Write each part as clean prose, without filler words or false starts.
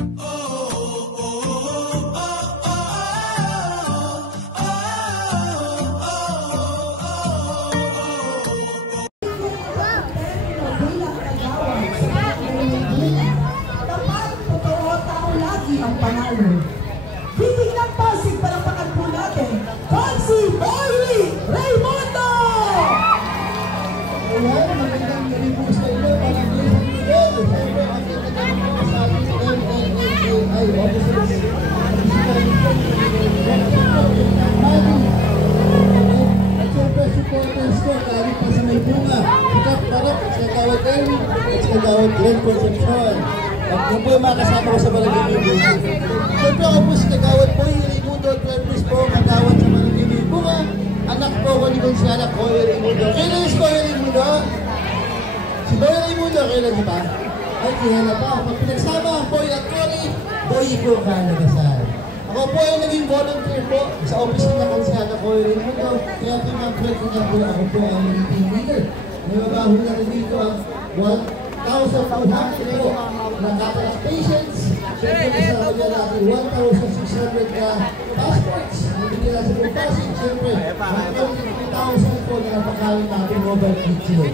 Giting ng Pasig, palakpakan po natin, Consi Boy Raymundo! Ayan, magandang gabi po sa inyo, parang Jason Miguel. Siyempre, ang pinagandang sa ating MLAAI officers. At siyempre, supporters ko, galing pa sa may bunga. Sikat Parok, sa Kagawad Erwin, at sa Kagawad Glenn Concepcion. At yun po yung mga kasama ko sa Barangay May Bunga. Siyempre ako po si Kagawad Boy Raymundo at Clervis po, Kagawad sa Barangay May Bunga. Anak ko, Waligong si anak ko, Raymundo. Kailan si Boy Raymundo? Si Boy Raymundo, kailan niya pa? Ay, kilala pa. Pag pinagsama ang Boy at Cory, Boy ko kalagasan. Ako po ay naging volunteer po sa opisina ng si anak ko, Raymundo. Kaya pinag-break niya po ako po ang team leader. May mabaho na rin dito ang 1,200 po na cataract patients. Siyempre kasama niya natin 1,600 na passports. Nabigyan natin po Pasig. Siyempre, 1,000 po na napakain natin mobile kitchen.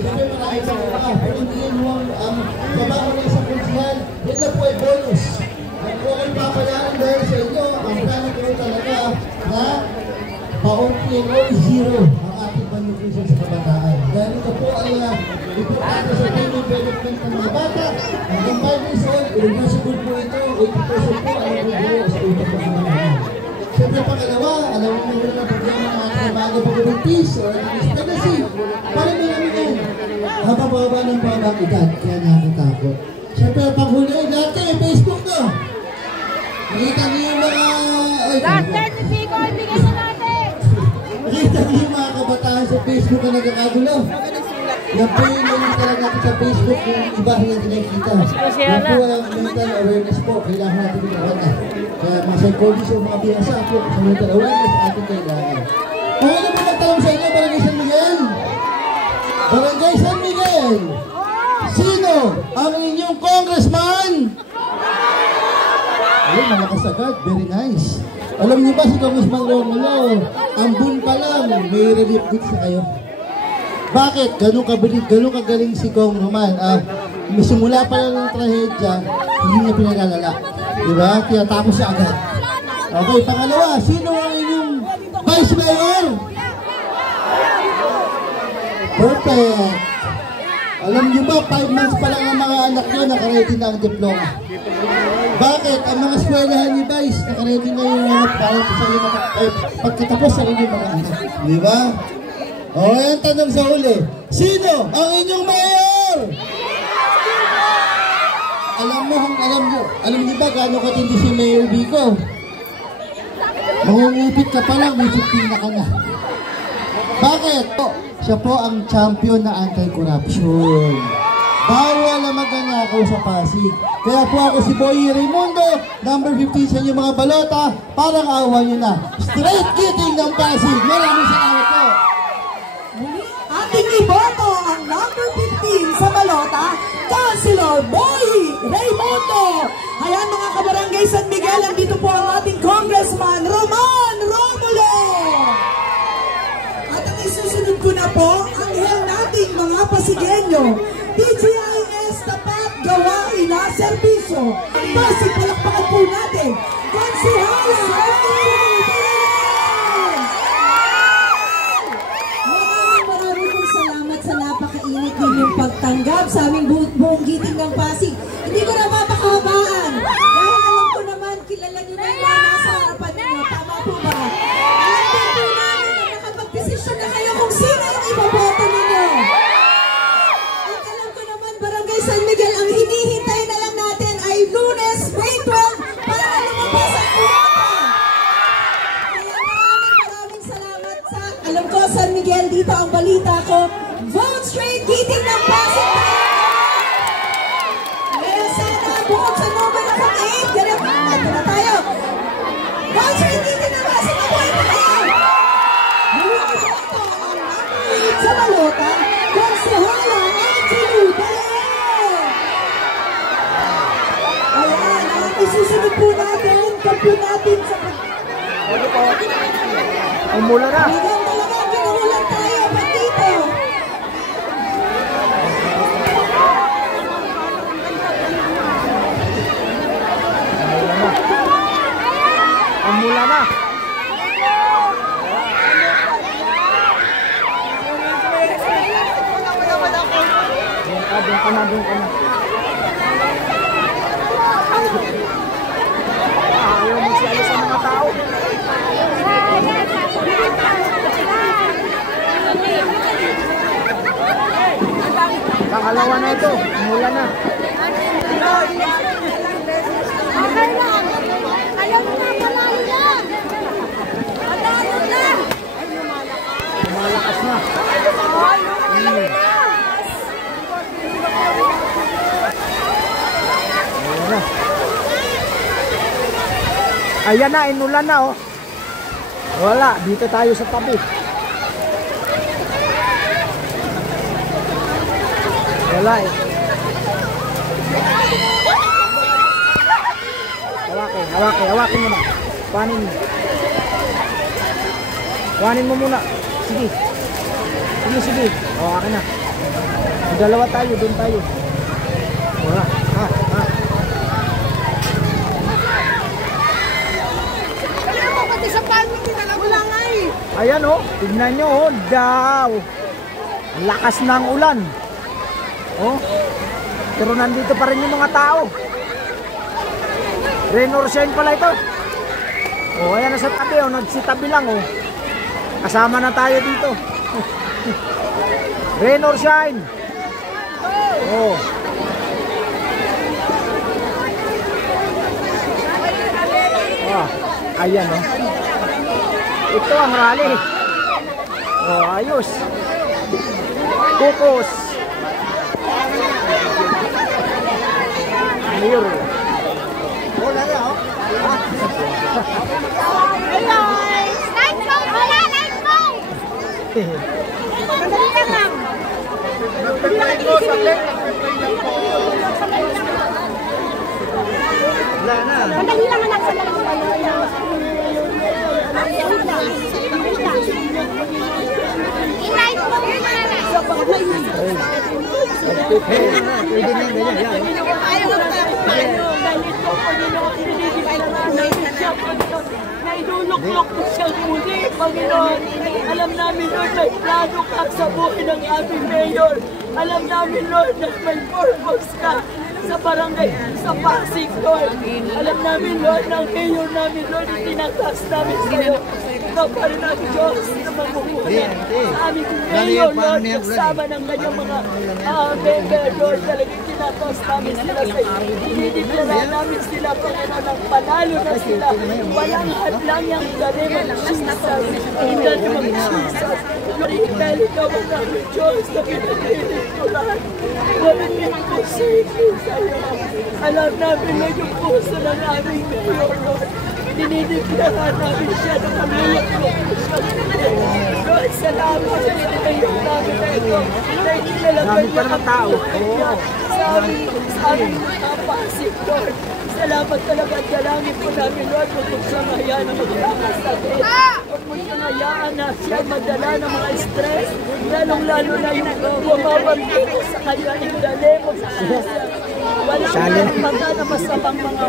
Siyempre marami sa mga pinundiin mo ang trabaho niya sa kunsihan. Yan lang po ay bonus. At kung ako'y papayaran dahil sa inyo, ang plano ko talaga na pa-OPNO zero ang ating malnutrition sa kabataan. Dahil ito po ay importante sa development ng mga bata. Hanggang 5 years old, irreversible po ito. 80% po ay nabubuo sa utak ng mga mga. Siyempre pangalawa, alam mo naman na problema ng mga bago pag-ubuntis o pregnancy. Para marami yan. Habang-baba ng babang edad, kaya nakakatakot. Siyempre panghuli, lahat kayo, Facebook no? Nakita niyo yung mga... Lahat ni Pico, ibigay sa natin! Nakita niyo yung mga kabataan sa Facebook na nagkakagulo. Yan po yung talaga natin sa Facebook yung iba yung nakikita. Yan po ang mental awareness po. Kailangan natin ginawa na. Kaya mga psychologist o mga biyasa po sa mental awareness ating kailangan. Kung ano po magtanong sa inyo, Barangay San Miguel? Barangay San Miguel! Sino ang inyong congressman? Ayun, malakas agad. Very nice. Alam niyo ba si Congressman Romulo, ang buwan pa lang, may relief goods na kayo. Bakit? Ganun kagaling si Kong Roman. Simula pa lang ng trahedya, hindi niya pinalalala. Diba? Tinatapos siya agad. Okay, pangalawa, sino ang inyong Vice Mayor? Perfect. Alam niyo ba, 5 months pa lang ang mga anak niyo, nakaready na ang diploma. Bakit? Ang mga eskwelahan ni Vice, nakaready na yung para sa iyo pagkatapos sa inyong mga anak. Diba? O, yan tanong sa huli. Sino ang inyong mayor? Alam niyo ba gaano katindi si Mayor Vico? Mangungupit ka pa lang, may 15 na ka na. Bakit? Siya po ang champion na anti-corruption. Bawal na magnanakaw sa Pasig. Kaya po ako si Boy Raymundo, number 15 sa inyong mga balota, parang awa nyo na. Straight getting ng Pasig. Maraming salamat po. Ating iboto ang number 15 sa balota, Councilor Boy Raymundo. Ayan mga kabarangay San Miguel, andito po ang ating Congressman Roman Romulo. At ang isusunod ko na po, ang hel nating mga Pasigenyo, DGIS tapat gawain na serbisyo. Pasig, palakpakan po natin, Konsihala napakainit ninyong pagtanggap sa aming buong giting ng Pasig. Hindi ko na mapakahabaan. Dahil alam ko naman, kilala nyo na yung mga nasa harapan nyo. Tama po ba? Alam din po namin na nakapag-desisyon na kayo kung sino yung ipaboto ninyo. At alam ko naman, Barangay San Miguel, ang hinihintay na lang natin ay Lunes, May 12, para lumabas ang buwata. Kaya maraming salamat sa, alam ko, San Miguel, dito ang balita ko, vote straight giting ng Pasig. Kaya sana bukod sa number ng 8, ganun na tayo. Vote straight giting ng Pasig. Mabuhay na kayo. Buwag ito ang number 8 sa balota. Konsihala Angelou Baleo. Ayan, isusunod po natin, kampiyon natin sa... Umula na. Hanggang talagang kinaulan tayo, bandito. Umula na. Doon ka na. Ayaw magsiyalo sa mga tao. Kakalawa na ito. Umula na. Okay lang. Ayaw mo na palalo lang. Palalo lang. Lumalakas na. Ayan na, inulan na oh. Wala, dito tayo sa tabi. Wala eh. Hawakin mo na. Kuhanin mo. Kuhanin mo muna. Sige. Sige. O, akin na. Dalawa tayo, doon tayo. Wala. Ayan oh, tignan nyo oh, daw. Ang lakas ng ulan. Oh. Pero nandito pa rin yung mga tao. Rain or shine pala ito. Oh, ayan na sa tabi oh, nagsitabi lang oh. Kasama na tayo dito. Rain or shine. Oh. Oh, ayan oh. Ito ang rally. Oh, ayos. Kukos. Mayor. Oh, lala oh. Hello. Light mo. Madali lang. Madali lang anak sa lang. Naiduluklok ko siyang muli, Panginoon. Alam namin, Lord, may plano ka sa buhay ng aming mayor. Alam namin, Lord, na may purpose ka sa barangay, sa Pasig, Lord. Alam namin, Lord, na ang mayor namin, Lord, itinatas namin sa'yo. Ikaw pa rin ang Diyos na mamumuhay sa aming mayor, Lord, kasama ng kanyang mga member, Lord, talagang tinatas namin sila sa'yo. Dinidiklara namin sila, Panginoon, ang panalo na sila. Walang hadlang yung galing ng Jesus. Hindi naman Jesus. Lord, dahil ikaw ang aming Diyos na pinag-iinitulan. Walang imposible sa'yo. Alam namin na yung puso ng aming mayor, Lord. Dinidiklara namin siya ng aming lokasyon. Lord, salamat sa pinagayon namin na ito. Dahil nilalagay niya ang buhay niya sa aming Pasig, Lord. Salamat talaga at dalangin po namin, Lord, kung siyang hayaan na maglakas natin. Huwag mo siyang hayaan na siya madala ng mga stress, lalong-lalo na yung bumabantito sa kanya yung dalim o sa kanya. Walang karapatan na masamang mga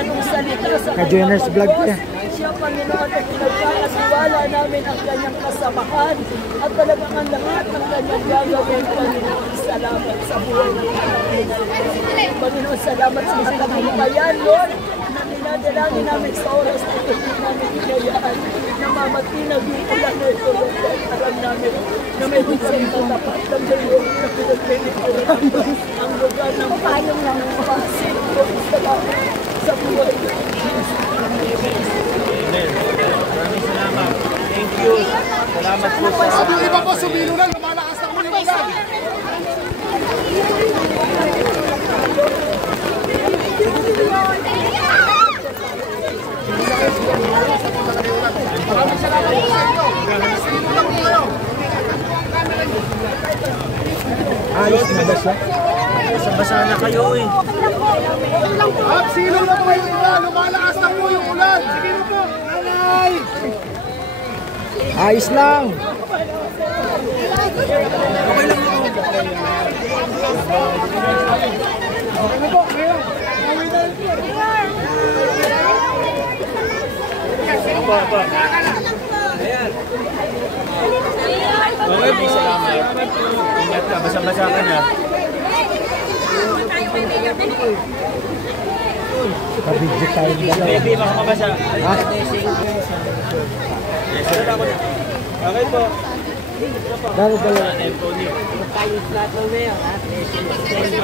anong salita sa kanyang pagkos. Siya, Panginoon, at pinagkakasiwala namin ang kanyang kasamahan at talagang ang lahat ng kanyang gagawin, Panginoon. Salamat sa buhay ng Panginoon, salamat sa mga kabayan, Lord, na ninadalangin namin sa oras na ito, hindi namin hinayaan na mamatinag yung ulan na ito, Lord, dahil alam namin na may isang tapat ng Diyos na pinagpinituran ang lugar ng payong ng Pasig, Lord. Salamat sa buhay ng Jesus. Maraming salamat. Thank you. Salamat po sa... Sabi yung iba po, sumilo na, lumalakas na kami ulan. Maraming salamat po sa inyo. Sumilo lang po kayo. Ayos na ba siya? Basa na kayo eh. At sino na po Lumalakas na po yung ulan. Sige na po. Nanay! Ayos lang. Okay po, salamat. Ingat ka, basa-basa ka na. Kabidyo tayo dalawa. Baby, makamabasa. Ha? Okay po. Dalawa.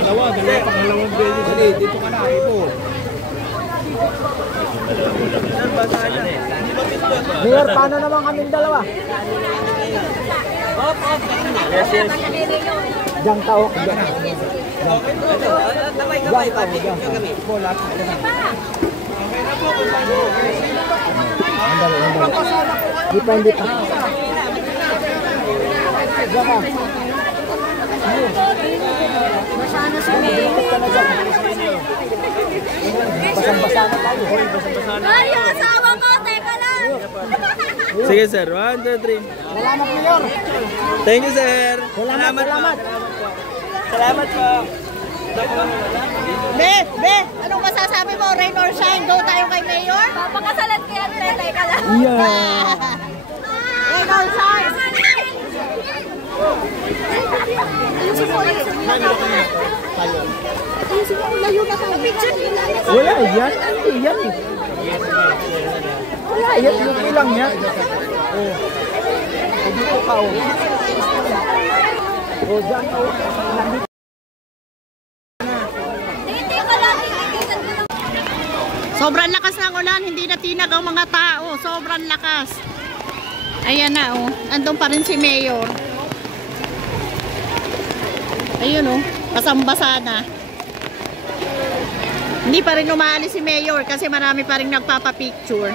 Dalawa, pangalawang baby. Dali, dito ka na, ito. Mayor, paano naman kaming dalawa? Yes, yes. Diyan tao. Diyan. Kamay, papigil nyo kami. Hindi pa. Diyan ka. Masana si May. Basang-basa na tayo. Ay, yung asawa ko, teka lang. Sige, sir. 1, 2, 3. Salamat, Mayor. Thank you, sir. Salamat. Salamat po. Be, anong masasabi mo? Rain or shine, go tayo kay Mayor? Papakasalan ko yan, teka lang. Yeah. Rain or shine. Wala yan. Yan eh. Wala yan. Yung ilang yan. Oh. Dito ka oh. Oh, dyan oh. Nandito. Sobrang lakas ng ulan, hindi na tinag ang mga tao. Sobrang lakas. Ayan na oh. Andun pa rin si Mayor. Ayun oh. Basang-basa na. Hindi pa rin umaalis si Mayor kasi marami pa rin nagpapapicture.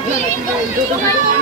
Okay lang.